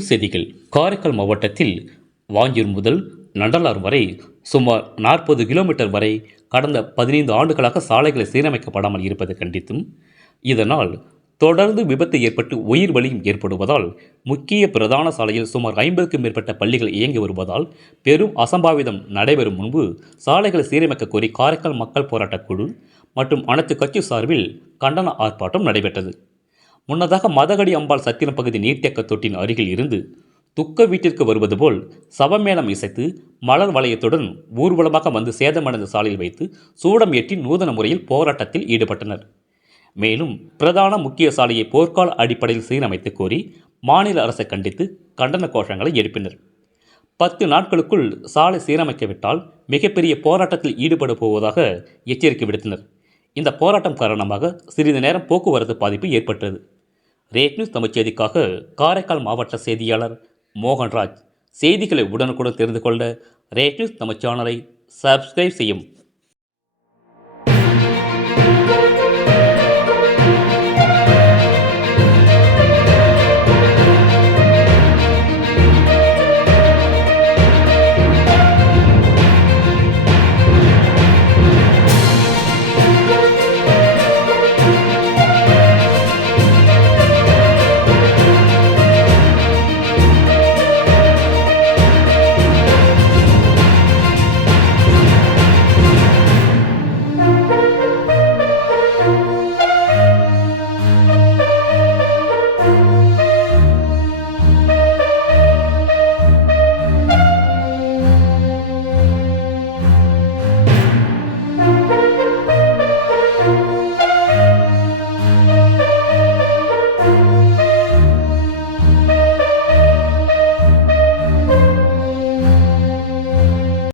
News செய்திகள். காரைக்கால் மாவட்டத்தில் வாஞ்சூர் முதல் நண்டலார் வரை சுமார் 40 கிலோமீட்டர் வரை கடந்த 15 ஆண்டுகளாக சாலைகளை சீரமைக்கப்படாமல் இருப்பதை கண்டித்தும், இதனால் தொடர்ந்து விபத்து ஏற்பட்டு உயிர் பலியும் ஏற்படுவதால், முக்கிய பிரதான சாலையில் சுமார் 50க்கும் மேற்பட்ட பள்ளிகள் இயங்கி வருவதால் பெரும் அசம்பாவிதம் நடைபெறும் முன்பு சாலைகளை சீரமைக்க கோரி காரைக்கால் மக்கள் போராட்டக் குழு மற்றும் அனைத்து கட்சி சார்பில் கண்டன ஆர்ப்பாட்டம் நடைபெற்றது. முன்னதாக மதகடி அம்பாள் சத்திரம் பகுதி நீர்த்தேக்க தொட்டின் அருகில் இருந்து துக்க வீட்டிற்கு வருவது போல் சவமேளம் இசைத்து மலர் வளையத்துடன் ஊர்வலமாக வந்து சேதமடைந்த சாலையில் வைத்து சூடம் ஏற்றி நூதன முறையில் போராட்டத்தில் ஈடுபட்டனர். மேலும் பிரதான முக்கிய சாலையை போர்க்கால அடிப்படையில் சீரமைத்து கோரி மாநில அரசை கண்டித்து கண்டன கோஷங்களை எழுப்பினர். 10 நாட்களுக்குள் சாலை சீரமைக்கவிட்டால் மிகப்பெரிய போராட்டத்தில் ஈடுபட போவதாக எச்சரிக்கை விடுத்தனர். இந்த போராட்டம் காரணமாக சிறிது நேரம் போக்குவரத்து பாதிப்பு ஏற்பட்டது. ரேட் நியூஸ் தமிழ் செய்திக்காக காரைக்கால் மாவட்ட செய்தியாளர் மோகன்ராஜ். செய்திகளை உடனுக்குடன் தெரிந்து கொள்ள ரேட் நியூஸ் தமிழ் சேனலை சப்ஸ்கிரைப் செய்யும்.